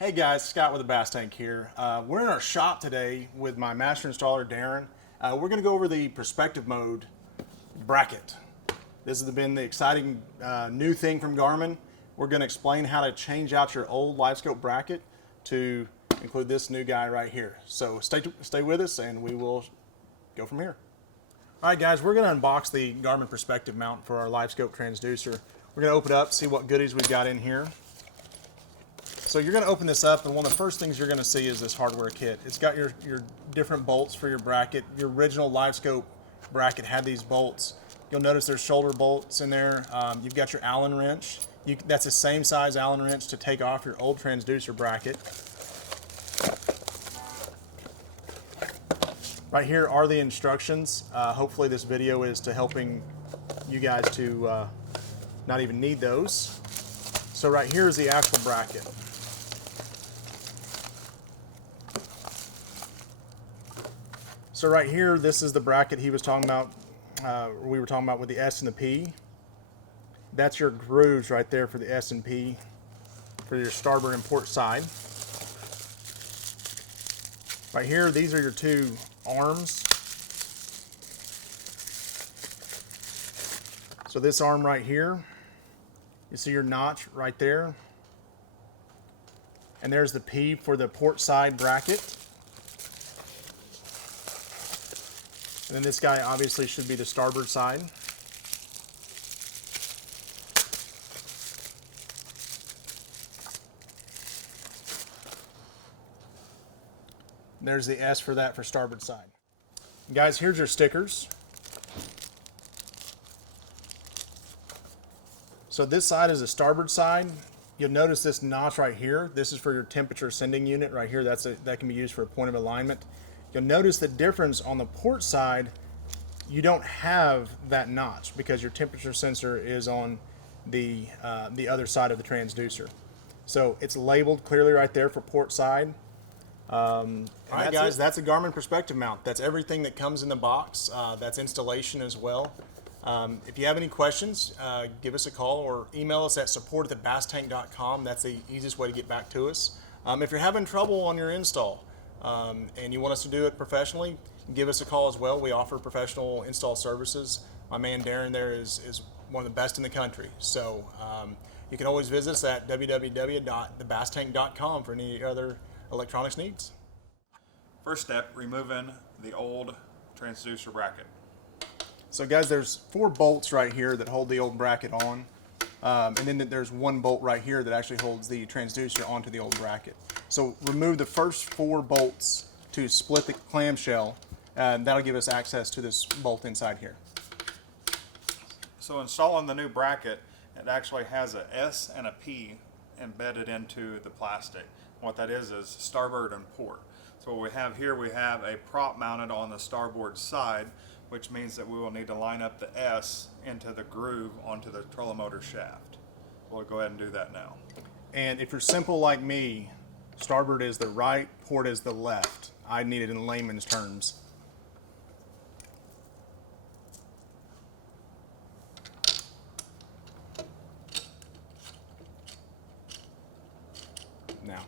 Hey guys, Scott with the Bass Tank here. We're in our shop today with my master installer, Darren. We're going to go over the perspective mode bracket. This has been the exciting new thing from Garmin. We're going to explain how to change out your old LiveScope bracket to include this new guy right here. So stay with us and we will go from here. All right guys, we're going to unbox the Garmin perspective mount for our LiveScope transducer. We're going to open it up, see what goodies we've got in here. So you're going to open this up, and one of the first things you're going to see is this hardware kit. It's got your different bolts for your bracket. Your original LiveScope bracket had these bolts. You'll notice there's shoulder bolts in there. You've got your Allen wrench. That's the same size Allen wrench to take off your old transducer bracket. Right here are the instructions. Hopefully this video is to helping you guys to not even need those. So right here is the actual bracket. So right here, this is the bracket he was talking about, we were talking about with the S and the P. That's your grooves right there for the S and P for your starboard and port side. Right here, these are your two arms. So this arm right here, you see your notch right there. And there's the P for the port side bracket. And then this guy obviously should be the starboard side. There's the S for that for starboard side. Guys, here's your stickers. So this side is the starboard side. You'll notice this notch right here. This is for your temperature sending unit right here. That can be used for a point of alignment. You'll notice the difference on the port side. You don't have that notch because your temperature sensor is on the other side of the transducer. So it's labeled clearly right there for port side. All right, guys, that's a Garmin perspective mount. That's everything that comes in the box. That's installation as well. If you have any questions, give us a call or email us at support@thebasstank.com. That's the easiest way to get back to us. If you're having trouble on your install and you want us to do it professionally, give us a call as well. We offer professional install services. My man Darren there is one of the best in the country. So you can always visit us at www.thebasstank.com for any other electronics needs. First step, removing the old transducer bracket. So guys, there's 4 bolts right here that hold the old bracket on. And then there's 1 bolt right here that actually holds the transducer onto the old bracket. So remove the first 4 bolts to split the clamshell, and that'll give us access to this bolt inside here. So installing the new bracket, it actually has a S and a P embedded into the plastic. What that is starboard and port. So what we have here, we have a prop mounted on the starboard side, which means that we will need to line up the S into the groove onto the trolling motor shaft. We'll go ahead and do that now. And if you're simple like me, starboard is the right, port is the left. I need it in layman's terms. Now.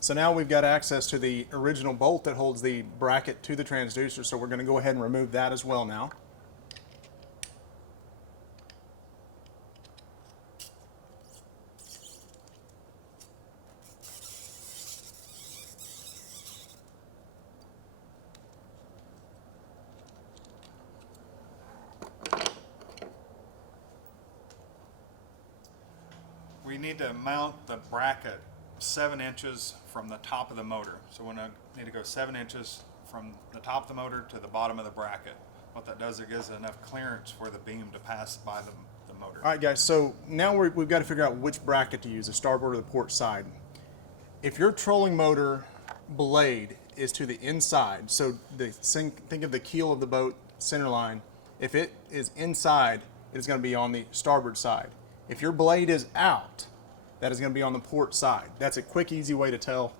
So now we've got access to the original bolt that holds the bracket to the transducer, so we're going to go ahead and remove that as well now. We need to mount the bracket 7 inches from the top of the motor. So we need to go 7 inches from the top of the motor to the bottom of the bracket. What that does, it gives enough clearance for the beam to pass by the motor. All right, guys, so now we've got to figure out which bracket to use, the starboard or the port side. If your trolling motor blade is to the inside, so think of the keel of the boat center line, if it is inside, it is going to be on the starboard side. If your blade is out, that is going to be on the port side. That's a quick, easy way to tell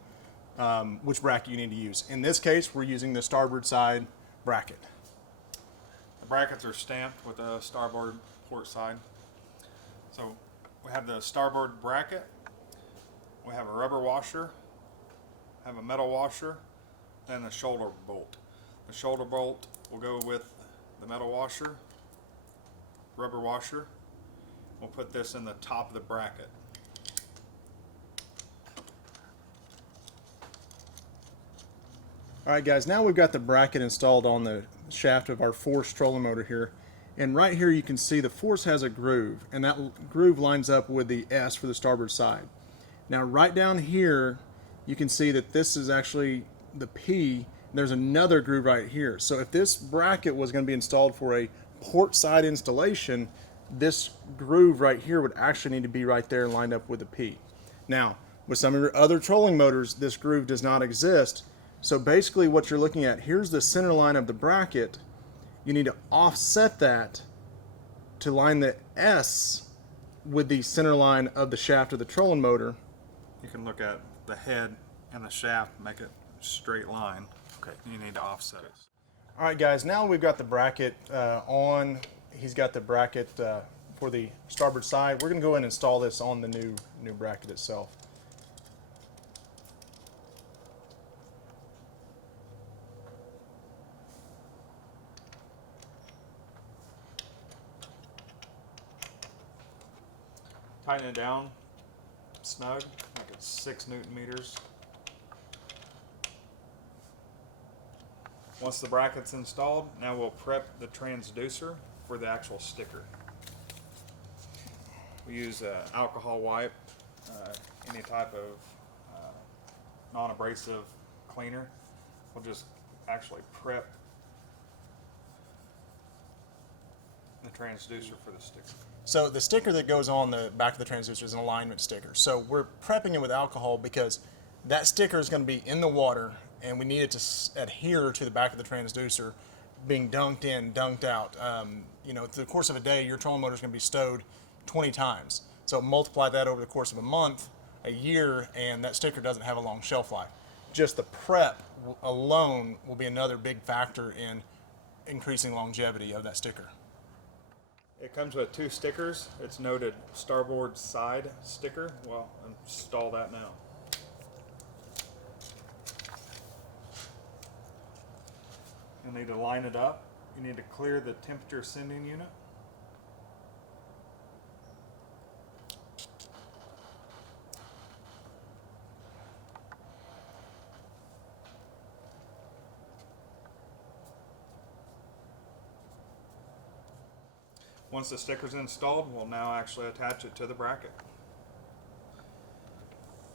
which bracket you need to use. In this case, we're using the starboard side bracket. The brackets are stamped with the starboard port side. So we have the starboard bracket, we have a rubber washer, have a metal washer, and a shoulder bolt. The shoulder bolt will go with the metal washer, rubber washer. We'll put this in the top of the bracket. All right, guys, now we've got the bracket installed on the shaft of our force trolling motor here. And right here you can see the force has a groove, and that groove lines up with the S for the starboard side. Now right down here you can see that this is actually the P. There's another groove right here. So if this bracket was going to be installed for a port side installation, this groove right here would actually need to be right there lined up with the P. Now with some of your other trolling motors, this groove does not exist. So basically what you're looking at, here's the center line of the bracket. You need to offset that to line the S with the center line of the shaft of the trolling motor. You can look at the head and the shaft, make it a straight line. Okay, you need to offset it. All right, guys, now we've got the bracket on. He's got the bracket for the starboard side. We're gonna go ahead and install this on the new bracket itself. Tighten it down snug, like it's 6 Newton meters. Once the bracket's installed, now we'll prep the transducer for the actual sticker. We use alcohol wipe, any type of non-abrasive cleaner. We'll just actually prep the transducer for the sticker. So the sticker that goes on the back of the transducer is an alignment sticker. So we're prepping it with alcohol because that sticker is going to be in the water and we need it to adhere to the back of the transducer being dunked in, dunked out. You know, through the course of a day, your trolling motor is going to be stowed 20 times. So multiply that over the course of a month, a year, and that sticker doesn't have a long shelf life. Just the prep alone will be another big factor in increasing longevity of that sticker. It comes with 2 stickers. It's noted starboard side sticker. Well, install that now. You'll need to line it up. You need to clear the temperature sending unit. Once the sticker's installed, we'll now actually attach it to the bracket.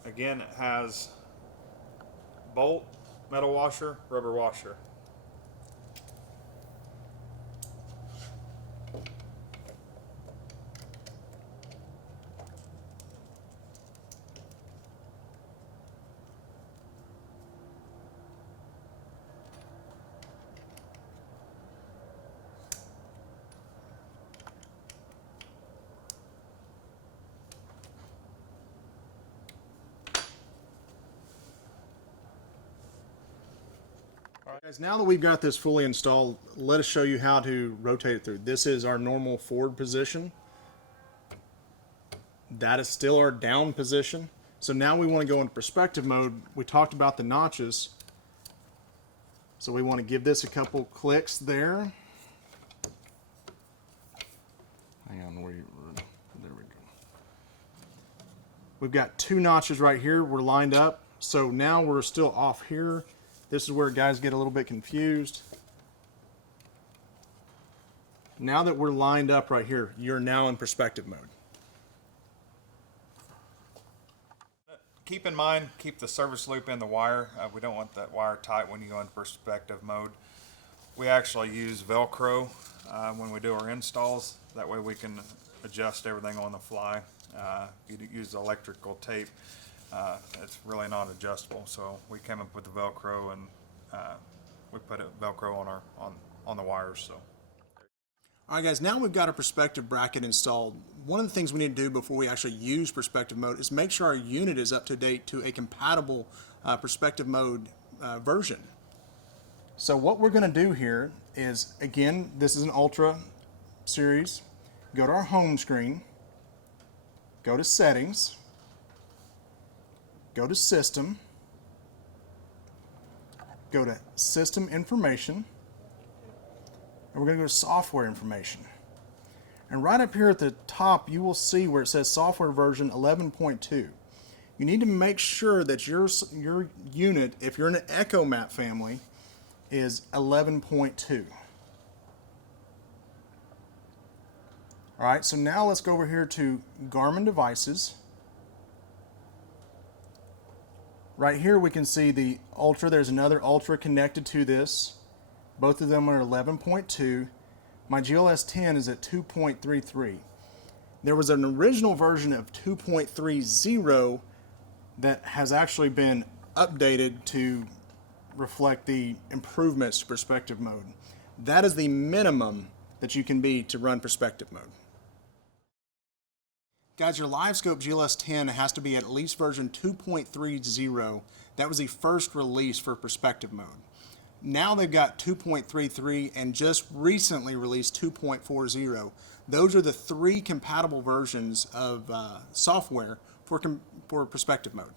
Again, it has bolt, metal washer, rubber washer. All right, guys, now that we've got this fully installed, let us show you how to rotate it through. This is our normal forward position. That is still our down position. So now we want to go into perspective mode. We talked about the notches. So we want to give this a couple clicks there. Hang on, there we go. We've got 2 notches right here. We're lined up. So now we're still off here. This is where guys get a little bit confused. Now that we're lined up right here, you're now in perspective mode. Keep in mind, keep the service loop in the wire. We don't want that wire tight when you go into perspective mode. We actually use Velcro when we do our installs. That way we can adjust everything on the fly. You use electrical tape. It's really not adjustable, so we came up with the Velcro and we put Velcro on the wires. So, All right, guys, now we've got a perspective bracket installed. One of the things we need to do before we actually use perspective mode is make sure our unit is up to date to a compatible perspective mode version. So what we're going to do here is, again, this is an Ultra series. Go to our home screen, go to Settings, go to System, go to System Information, and we're going to go to Software Information. And right up here at the top, you will see where it says Software Version 11.2. You need to make sure that your unit, if you're in an Echo Map family, is 11.2. All right, so now let's go over here to Garmin devices. Right here we can see the Ultra. There's another Ultra connected to this. Both of them are 11.2. My GLS 10 is at 2.33. There was an original version of 2.30 that has actually been updated to reflect the improvements to perspective mode. That is the minimum that you can be to run perspective mode. Guys, your LiveScope GLS 10 has to be at least version 2.30. That was the first release for perspective mode. Now they've got 2.33 and just recently released 2.40. Those are the three compatible versions of software for perspective mode.